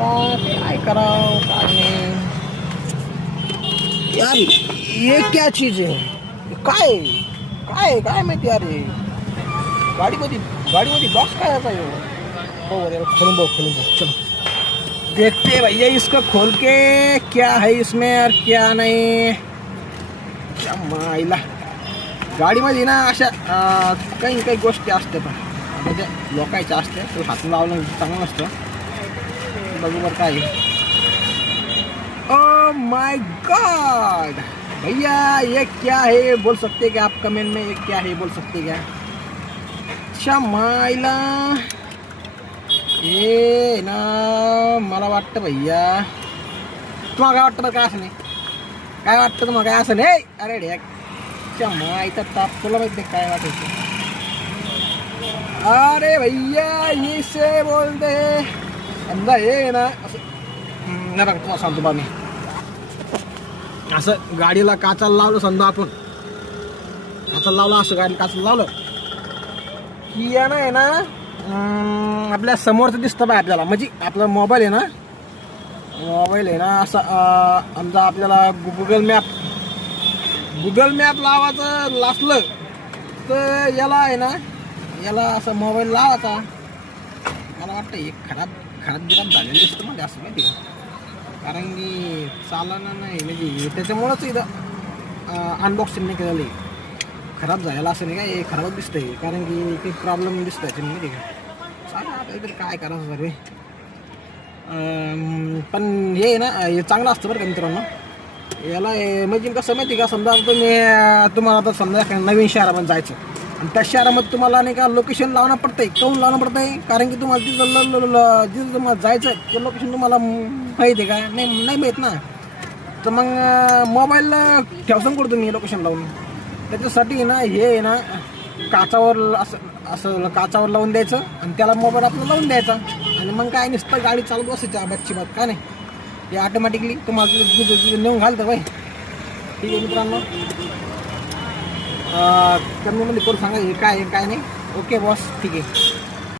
काय करावं काय नाही यार, ये क्या चीज है? काय काय काय माहिती यार, गाडीमध्ये बॉक्स काय आता खोलून बघ चलो देखते हैं भैया इसको खोल के क्या है इसमें और क्या नहीं. क्या मायला गाडीमध्ये ना अशा काही काही गोष्टी असतात म्हणजे लोकांच्या असते तो हात लावलं चांगलं नसतं. बघू बरं काय. ओह माय गॉड भैया ये क्या है बोल सकते क्या आप कमेंट में, ये क्या है बोल सकते क्या? अच्छा मायला ये ना मला वाटतं भैया, तुम्हाला काय वाटतं बरं काय असं नाही, काय वाटतं तुम्हाला काय असं नाही? अरे ढेक मायचा ताप तुला माहिती काय वाटायचं. अरे भैया इसे बोलते समजा हे ना असं नाही बघा तुम्हाला सांगतो बा मी, असं गाडीला काचाला लावलं समजा आपण, काचाला लावलं असं गाडीला काचाला लावलं की या ना आहे ना आपल्या समोरचं दिसतं बा आपल्याला, म्हणजे आपला मोबाईल आहे ना असं आमचा आपल्याला गुगल मॅप लावायचं असलं तर याला आहे ना, याला असं मोबाईल लावायचा. मला वाटतं एक खराब झालेलं दिसतं म्हणजे असं माहिती का, कारण की चालना नाही म्हणजे त्याच्यामुळंच इथं अनबॉक्सिंग नाही केलेलं आहे. खराब झालेला असं नाही का, हे खराबच दिसतंय कारण की काही प्रॉब्लेम दिसतं याच्या माहिती का. चालेल आता इकडे काय करायचं सर, पण हे ना हे चांगलं असतं बरं का मित्रांनो. याला म्हणजे कसं माहिती का, समजा तुम्हाला आता समजा नवीन शहरामध्ये जायचं आणि त्या शहरामध्ये तुम्हाला नाही का लोकेशन लावणं पडतंय. काहून लावणं पडतंय? कारण की तुम्हाला जिथं तुम्हाला जायचं ते लोकेशन तुम्हाला माहिती आहे का नाही माहीत ना, तर मग मोबाईल ठेवसान कुठं तुम्ही लोकेशन लावून. त्याच्यासाठी ना हे आहे ना काचावर असं काचावर लावून द्यायचं आणि त्याला मोबाईल आपला लावून द्यायचा आणि मग काय नुसतं गाडी चालत बसायची बच्ची बात काय नाही, हे ऑटोमॅटिकली तुम्हाला नेऊन घालतं बाई. ठीक आहे मित्रांनो, कमेंटमध्ये करून सांगा हे काय नाही. ओके बॉस ठीक आहे.